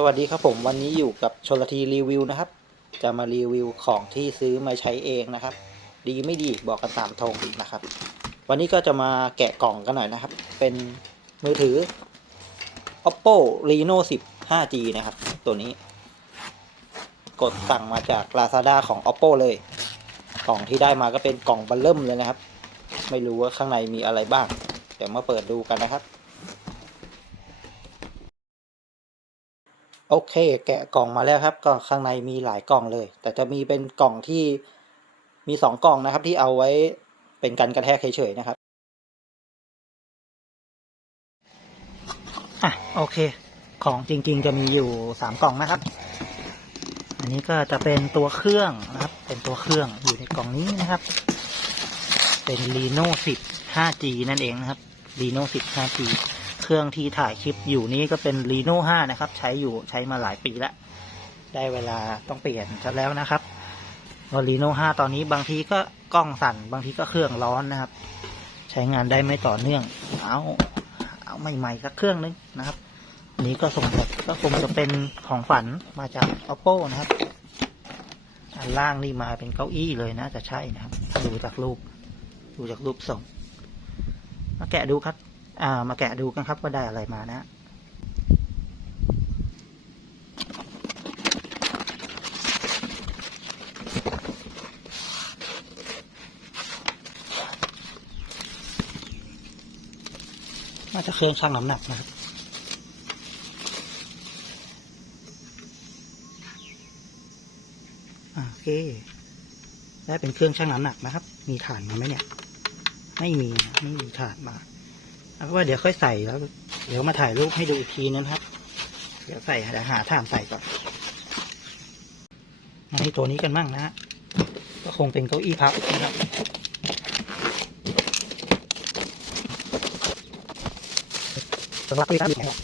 สวัสดีครับผมวันนี้อยู่กับชนลทีรีวิวนะครับ จะมารีวิวของที่ซื้อมาใช้เองนะครับ ดีไม่ดีบอกกันตามทงนะครับ วันนี้ก็จะมาแกะกล่องกันหน่อยนะครับ เป็นมือถือ oppo reno 10 5g นะครับ ตัวนี้ กดสั่งมาจาก lazada ของ oppo เลย กล่องที่ได้มาก็เป็นกล่องบัลเริ่มเลยนะครับ ไม่รู้ว่าข้างในมีอะไรบ้าง เดี๋ยวมาเปิดดูกันนะครับ โอเค แกะกล่องมาแล้วครับ ก็ข้างในมีหลายกล่องเลย แต่จะมีเป็นกล่องที่มีสองกล่องนะครับ ที่เอาไว้เป็นกันกระแทกเฉยๆนะครับอะโอเค ของจริง ๆ จะมีอยู่สามกล่องนะครับ อันนี้ก็จะเป็นตัวเครื่องนะครับ เป็นตัวเครื่องอยู่ในกล่องนี้นะครับ เป็น Reno 10 5G นั่นเองนะครับ Reno 10 5G เครื่องที่ถ่ายคลิปอยู่นี้ก็เป็น Reno 5 นะครับ ใช้อยู่ใช้มาหลายปีแล้ว ได้เวลาต้องเปลี่ยนซะแล้วนะครับเราะ Reno 5ตอนนี้บางทีก็กล้องสั่น บางทีก็เครื่องร้อนนะครับ ใช้งานได้ไม่ต่อเนื่อง เอาเอาใหม่ๆสักเครื่องนึงนะครับ นี้ก็สมก็คงจะเป็นของฝันมาจาก oppo นะครับอันล่างนี่มาเป็นเก้าอี้เลยนะจะใช่นะครับ ถ้าดูจากรูป ดูจากรูปส่งมาแกะดูครับ อ่ามาแกะดูกันครับว่าได้อะไรมานะน่าจะเครื่องชั่งน้ำหนักนะครับอ่าโอเค ได้เป็นเครื่องชั่งน้ำหนักนะครับ มีฐานมาไหมเนี่ย ไม่มี ไม่มีฐานมา เอาเป็นว่าเดี๋ยวค่อยใส่แล้ว เดี๋ยวมาถ่ายรูปให้ดูอีกทีนะครับ เดี๋ยวใส่เดี๋ยวหาฐานใส่ก่อนมาที่ตัวนี้กันมั่งนะฮะก็คงเป็นเก้าอี้พับนะครับสำหรับที่ครับ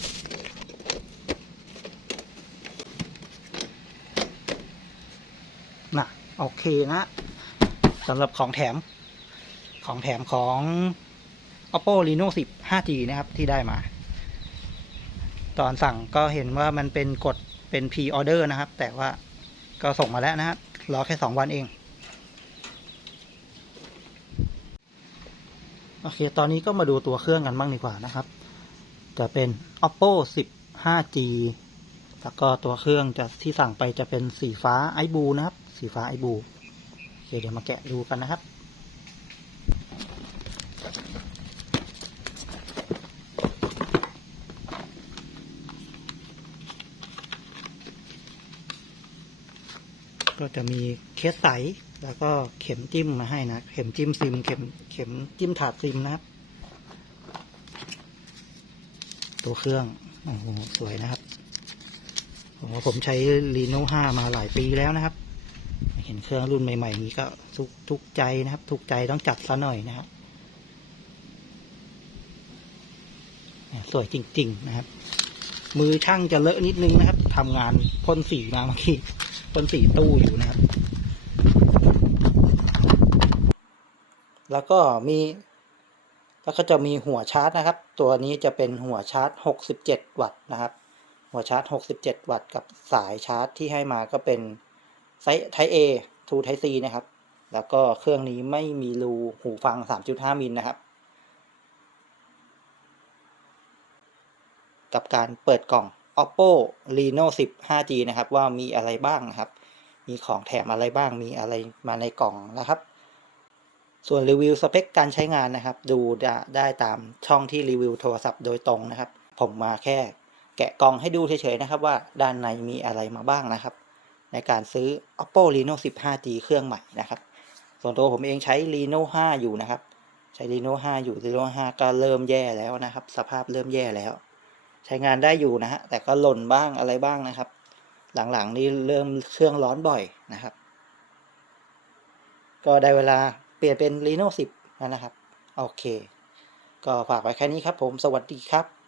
นะโอเคนะสำหรับของแถมของแถมของ oppo reno 10 5g นะครับ ที่ได้มา ตอนสั่งก็เห็นว่ามันเป็นกดเป็น pre order นะครับ แต่ว่าก็ส่งมาแล้วนะครับ รอแค่ 2 วันเอง โอเค ตอนนี้ก็มาดูตัวเครื่องกันบ้างดีกว่านะครับ จะเป็น oppo 10 5g แล้วก็ตัวเครื่องจะที่สั่งไปจะเป็นสีฟ้าไอบูนะครับ สีฟ้าไอบูโอเคเดี๋ยวมาแกะดูกันนะครับ ก็จะมีเคสใส แล้วก็เข็มจิ้มมาให้นะ เข็มจิ้มซิม เข็มเข็มจิ้มถาดซิมนะครับ ตัวเครื่องโอ้โหสวยนะครับผมว่าผมใช้ Reno 5มาหลายปีแล้วนะครับ เห็นเครื่องรุ่นใหม่ๆนี้ก็ทุกทุกใจนะครับ ทุกใจต้องจัดซะหน่อยนะครับสวยจริง ๆ นะครับ มือช่างจะเลอะนิดนึงนะครับทำงานพ่นสีมาเมื่อกี้ พ่นสี่ตู้อยู่นะครับ แล้วก็มีแล้วก็จะมีหัวชาร์จนะครับ ตัวนี้จะเป็นหัวชาร์จ 67 วัตต์นะครับ หัวชาร์จ 67 วัตต์กับสายชาร์จที่ให้มาก็เป็นไซส์ Type A to Type C นะครับ แล้วก็เครื่องนี้ไม่มีรูหูฟัง 3.5 มิลนะครับ กับการเปิดกล่อง oppo reno 10 5g นะครับ ว่ามีอะไรบ้างนะครับ มีของแถมอะไรบ้าง มีอะไรมาในกล่องนะครับ ส่วนรีวิวสเปคการใช้งานนะครับ ดูได้ตามช่องที่รีวิวโทรศัพท์โดยตรงนะครับ ผมมาแค่แกะกล่องให้ดูเฉยๆนะครับ ว่าด้านในมีอะไรมาบ้างนะครับ ในการซื้อ oppo reno 10 5g เครื่องใหม่นะครับ ส่วนตัวผมเองใช้ reno 5 อยู่นะครับ ใช้ reno 5 อยู่ reno 5 ก็เริ่มแย่แล้วนะครับ สภาพเริ่มแย่แล้ว ใช้งานได้อยู่นะฮะแต่ก็หล่นบ้างอะไรบ้างนะครับ หลังๆนี่เริ่มเครื่องร้อนบ่อยนะครับ ก็ได้เวลาเปลี่ยนเป็น Reno 10 แล้วนะครับ โอเค ก็ฝากไว้แค่นี้ครับผมสวัสดีครับ